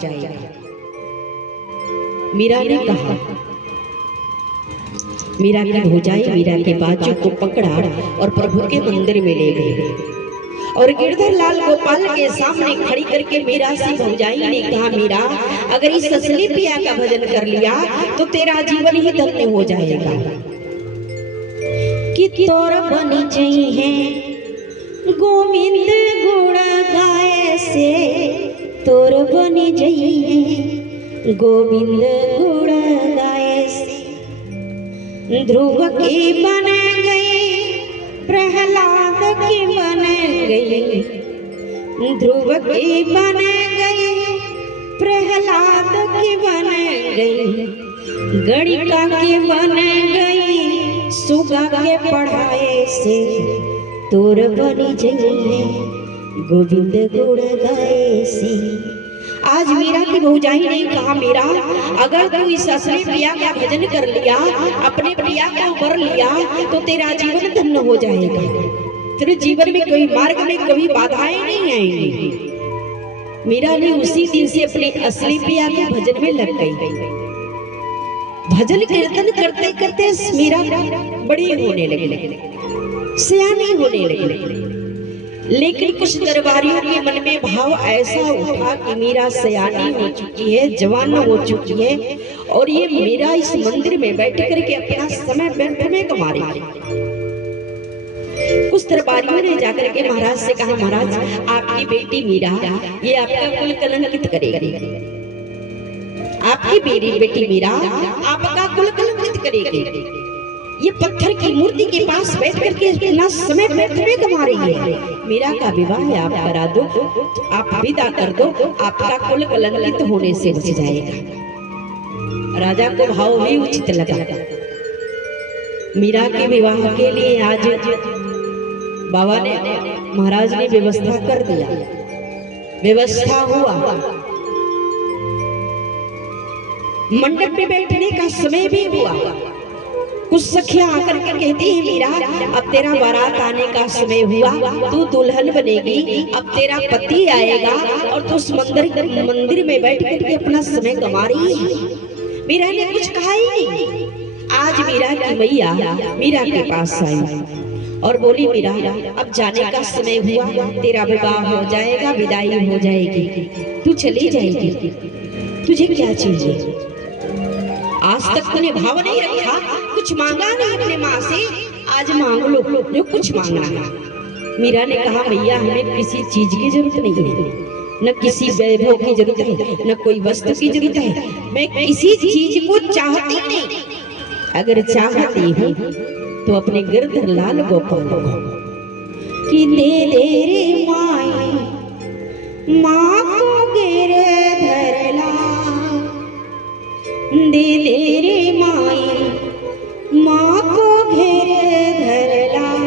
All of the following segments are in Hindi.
जाएगा। मीरा ने कहा, मीरा की भौजाई मीरा के बाजू को पकड़ा और प्रभु के मंदिर में ले गए और गिरधर लाल गोपाल के सामने खड़ी करके मीरा से भौजाई ने कहा, मीरा अगर इस असली पिया का भजन कर लिया तो तेरा जीवन ही धन्य हो जाएगा। कि तोर बनी जई है गोविंद गुण गाए से, तोर बनी जई है गोविंद गुण गाए से। ध्रुव की बन गई प्रहलाद की बन गई, ध्रुव की बन गई प्रहलाद की बन गई, गणिका की बन गई सुगा के पढ़ाए से, तोर बनी जई गोविंद गुण गाए से। आज मीरा की भौजाई ने कहा, मीरा अगर तू इस असली प्रिया का भजन कर लिया, अपने प्रिया को वर लिया तो तेरा जीवन धन्य हो जाएगा। तेरे जीवन में कोई मार्ग में कभी बाधाएं नहीं आएंगी। मीरा ने उसी दिन से अपने असली प्रिया के भजन में लग गई। भजन कीर्तन करते करते मीरा बड़ी होने लगी, सियानी होने लगी। लेकिन कुछ दरबारियों के मन में भाव ऐसा उठा कि मीरा सयानी हो चुकी है, जवान हो चुकी है और ये मीरा इस मंदिर में बैठ करके अपना समय व्यर्थ में कमा रही है। कुछ दरबारियों ने जाकर के महाराज से कहा, महाराज आपकी बेटी मीरा ये आपका कुल कलंकित करेगी, आपकी बेटी मीरा आपका कुल कलंकित करेगी। ये पत्थर की मूर्ति के पास बैठ करके इतना समय व्यर्थ में कमा रही है। मीरा का विवाह आप करा दो, आप विदा कर दो, आपका कुल कलंकित होने से बच जाएगा। राजा को भाव भी उचित लगा। मीरा के विवाह के लिए आज बाबा ने महाराज ने व्यवस्था कर दिया। व्यवस्था हुआ, मंडप में बैठने का समय भी हुआ। कुछ सखियां आकर के कहती है, मीरा अब तेरा बारात आने का समय हुआ, तू दुल्हन बनेगी, अब तेरा पति आएगा और तू उस मंदिर में बैठ करके अपना समय गंवा रही है। मीरा ने कुछ कहा ही नहीं। आज मीरा की मैया मीरा के पास आई और बोली, मीरा अब जाने का समय हुआ, तेरा विवाह हो जाएगा, विदाई हो जाएगी, तू चली जाएगी, तुझे क्या चाहिए? आज तक तूने भाव नहीं रखा, कुछ मांगा नहीं अपने माँ से, आज मांग लो जो कुछ मांगना है। मीरा ने कहा, भैया हमें किसी चीज की जरूरत नहीं है, न किसी वैभव की जरूरत है, न कोई वस्तु की जरूरत है, मैं किसी चीज को चाहती नहीं। अगर चाहती हूँ तो अपने गिरधर लाल गोपाल कि दे दे रे माई माँ को गिरधर लाल, दे दे रे माई माँ को गिरधर लाल,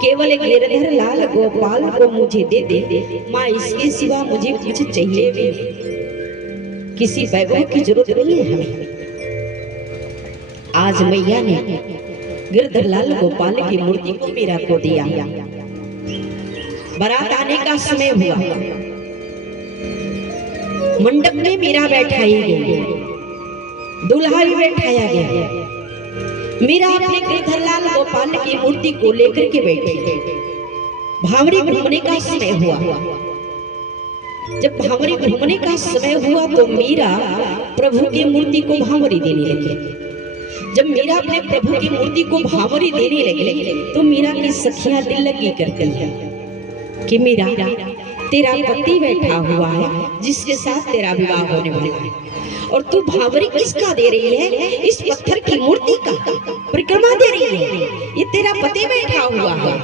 केवल गिरधर लाल गोपाल को मुझे दे दे माँ, इसके सिवा मुझे कुछ चाहिए भी नहीं, किसी वैभव की जरूरत नहीं है हमें। आज मैया ने गिरधर लाल गोपाल की मूर्ति को मीरा को दिया। बारात आने का समय हुआ, मंडप में मीरा बैठाई गई, दूल्हा भी बैठाया गया। मीरा अपने गिरधर लाल गोपाल की मूर्ति को लेकर के बैठी। भावरी घूमने का समय हुआ। जब भावरी घूमने का समय हुआ तो मीरा प्रभु की मूर्ति को भावरी देने लगी। जब मीरा अपने प्रभु की मूर्ति को भावरी देने लगी तो मीरा की सखियां दिल लगी करती हैं कि मीरा तेरा पति बैठा हुआ है जिसके साथ तेरा विवाह होने वाला है, और तू भावरी किसका दे रही है? इस पत्थर की मूर्ति का परिक्रमा दे रही है, ये तेरा पति बैठा हुआ है।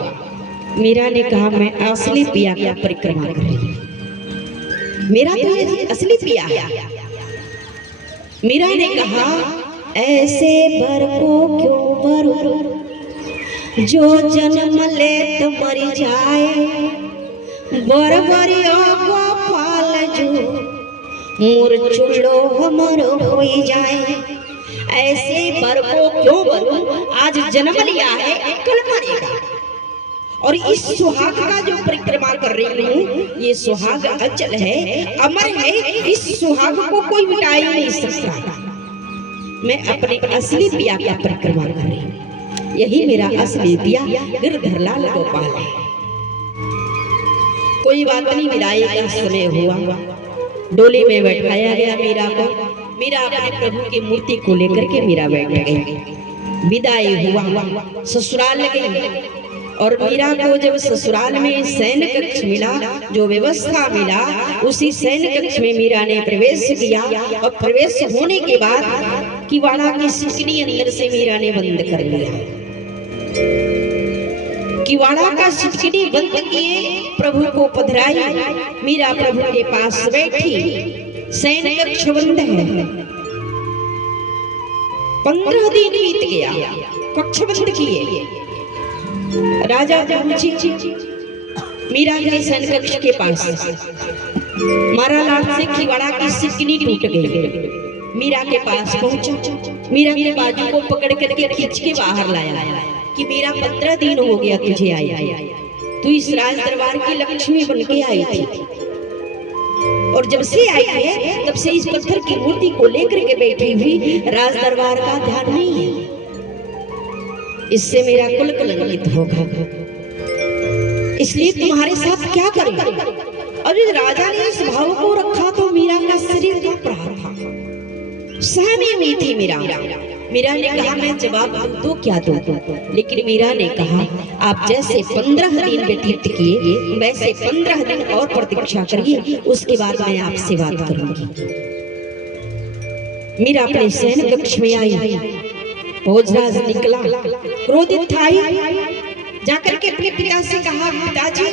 मीरा ने कहा, मैं असली पिया का परिक्रमा कर रही हूँ, मेरा तो ये असली पिया है। मीरा ने कहा, ऐसे बर को क्यों बरू, जो जन्म ले तो मर जाए, बर बरियो गोपाल जो मूर्छुलो हमरो हो जाए। ऐसे बर को क्यों बरू, आज जन्म लिया है कल मरेगा, और इस सुहाग का जो परिक्रमा कर रही हूँ, ये सुहाग अचल है, अमर है। इस सुहाग को कोई मिटा ही नहीं सकता। मैं अपने असली पिया का परिक्रमा कर रही हूँ। यही मेरा असली पिया गिरधर लाल गोपाल है। कोई बात नहीं, विदाई का समय हुआ, डोली में बैठाया गया मीरा को। मीरा अपने प्रभु की मूर्ति को लेकर के मीरा बैठ गई। विदाई हुआ, ससुराल गई। और मीरा को जब ससुराल में सैन कक्ष मिला, जो व्यवस्था मिला, उसी सैन कक्ष में मीरा ने प्रवेश किया। और प्रवेश होने के बाद किवाड़ा की सिकनी अंदर से मीरा ने बंद कर लिया। किवाड़ा का सिकनी बंद किए, प्रभु को पधराई। मीरा प्रभु के पास बैठी, सैन कक्ष बंद है। 15 दिन बीत गया, कक्ष बंद किए। राजा पहुंची मीरा के सैन कक्ष के पास। मारा लाल से किवाड़ा की सिकनी टूट गई। मीरा के पास पहुंचा, मीरा के बाजू को पकड़ करके खींच के बाहर लाया कि मीरा 15 दिन हो गया तुझे आई, तू इस राज दरबार की लक्ष्मी बन के आई थी, और जब से आई है तब से इस पत्थर की मूर्ति को लेकर के बैठी हुई राज दरबार का ध्यान नहीं है। इससे मेरा कुल कलंकित होगा, इसलिए तुम्हारे साथ क्या करें। और इस राजा ने इस भाव को रखा तो मीरा का शरीर कांप रहा था, सहमी हुई थी मीरा। मीरा ने कहा मैं जवाब दूं तो क्या दूं, लेकिन मीरा ने कहा आप जैसे 15 दिन व्यतीत किए वैसे 15 दिन और प्रतीक्षा करिए, उसके बाद मैं आपसे बात करूंगी। मीरा अपने सैन कक्ष में आई। भोजराज निकला, क्रोधित था। जाकर के अपने पिता से कहा पिताजी,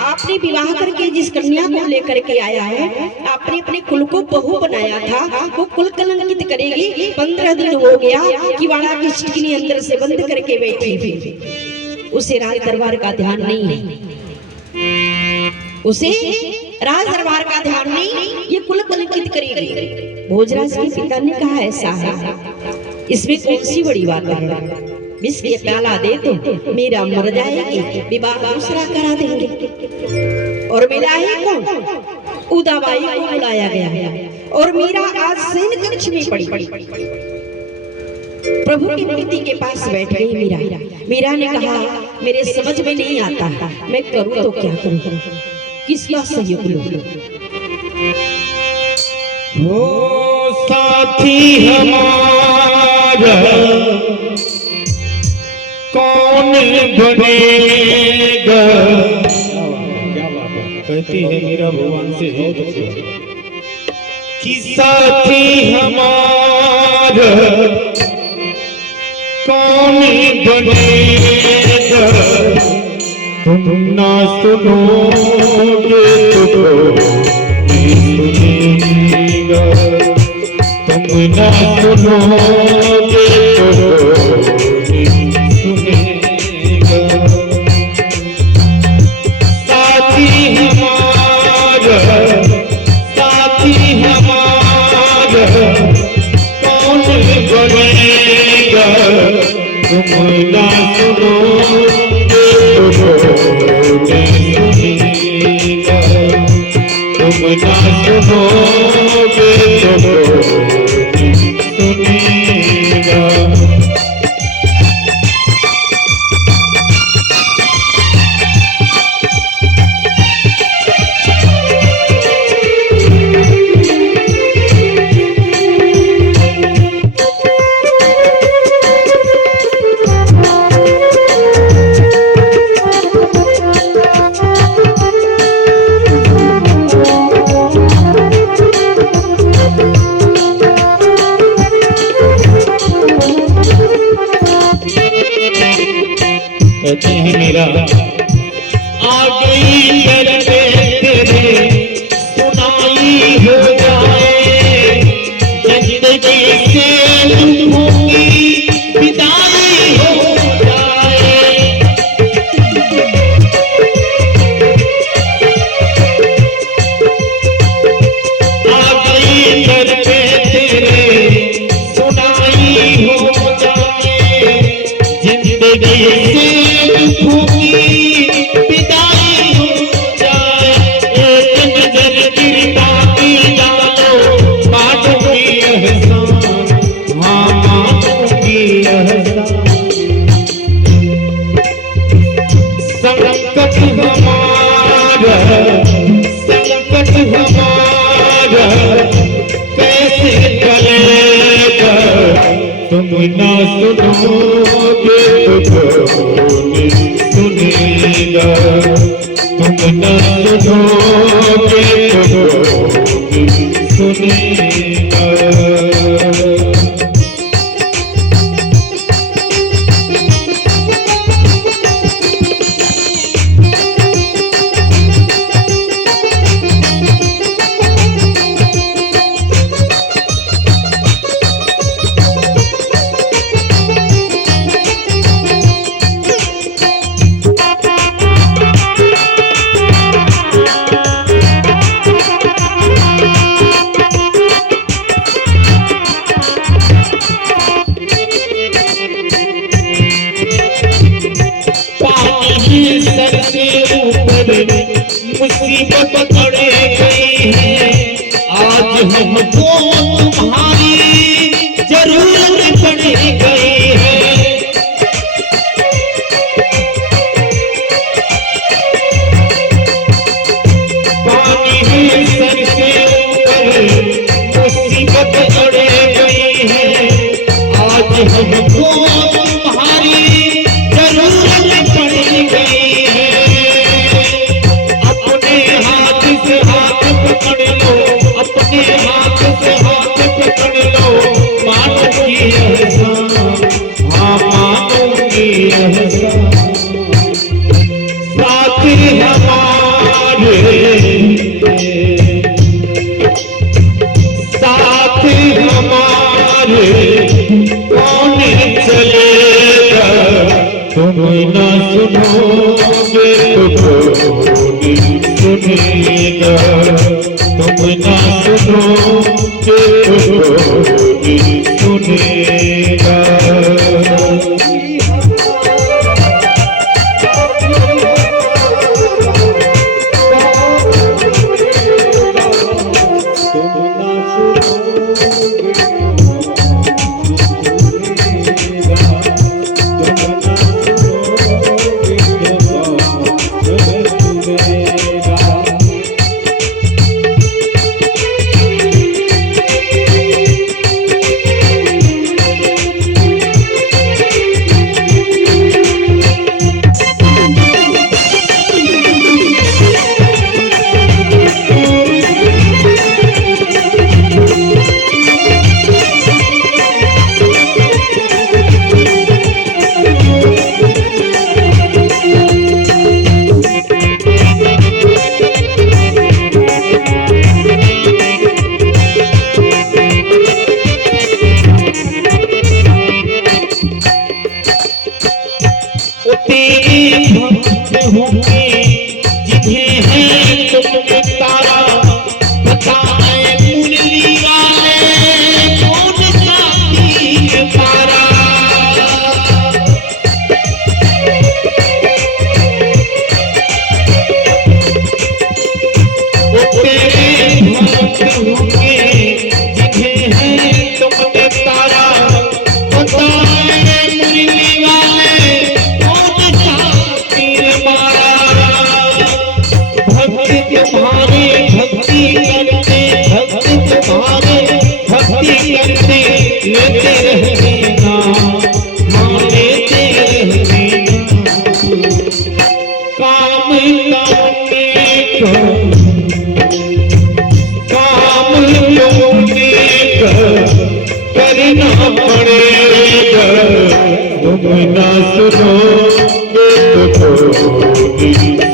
आपने विवाह करके जिस कन्या को लेकर के आया है, आपने अपने कुल को बहू बनाया था, वो कुल कलंकित करेगी। 15 दिन हो गया, किवाड़ा की सिकनी अंदर से बंद करके बैठी थी। उसे राज दरबार का ध्यान नहीं है, उसे राज दरबार का ध्यान नहीं, ये कुल कलंकित करेगी। भोजराज के पिता ने कहा ऐसा है, इसमें कौन सी बड़ी बात है, विष के प्याला दे तो मीरा मर जाएगी, विवाह दूसरा करा देंगे। और मिला ही कौन, उदाबाई को बुलाया गया और मीरा आज सैन कक्ष में पड़ी। प्रभु की मूर्ति के पास बैठ गई मीरा। मीरा ने कहा मेरे समझ में नहीं आता, मैं करूं तो क्या करूं, किसका सहयोग लूं। हो साथी हमारा कौन बनेगा। क्या बात है, कहती है मीरा भगवान से कि साथी हमारा कौन बनेगा। तुम ना सुनोगे तो सुनेगा, तुम ना सुनोगे तो सुनेगा। साथी हमारा, साथी हमारा कौन बनेगा। तुम ना सुनोगे तो सुनेगा, तुम ना सुनोगे तो सुनेगा। कैसे चलेगा, तुम ना सुनोगे तो कौन सुनेगा, तुम ना सुनोगे तो कौन सुनेगा। सर से ऊपर मुसीबत पड़े गई है, आज हमको तुम्हारी जरूरत पड़ गई है। पानी है सर से ऊपर मुसीबत पड़े गई है, आज हमको तुम्हारी जरूरत पड़ गई है। अपने हाथ से हाथ पकड़ लो, अपने हाथ से हाथ पकड़ लो, मानूंगी एहसान, हाँ मानूंगी एहसान। साथ हमारे, साथ हमारे कौन चलेगा, तुम ना सुनोगे तो कौन सुनेगा, तुम ना सुनोगे तो कौन सुनेगा।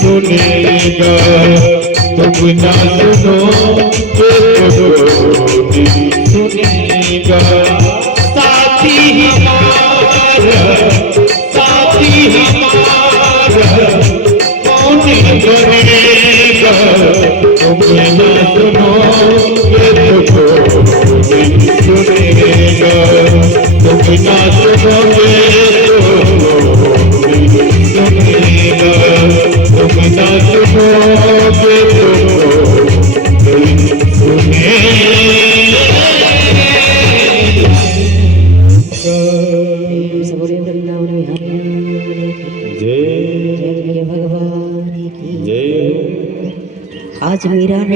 सुनेगा, तुम ना सुनोगे तो कौन सुनेगा। साथी हमारा, साथी हमारा कौन बनेगा, तुम ना सुनोगे तो कौन सुनेगा, तुम ना सुनोगे सुनेगा, तुम ना सुनोगे तो सबरे वृंदावन विहारी जय जय भगवान की जय। आज मीरा ने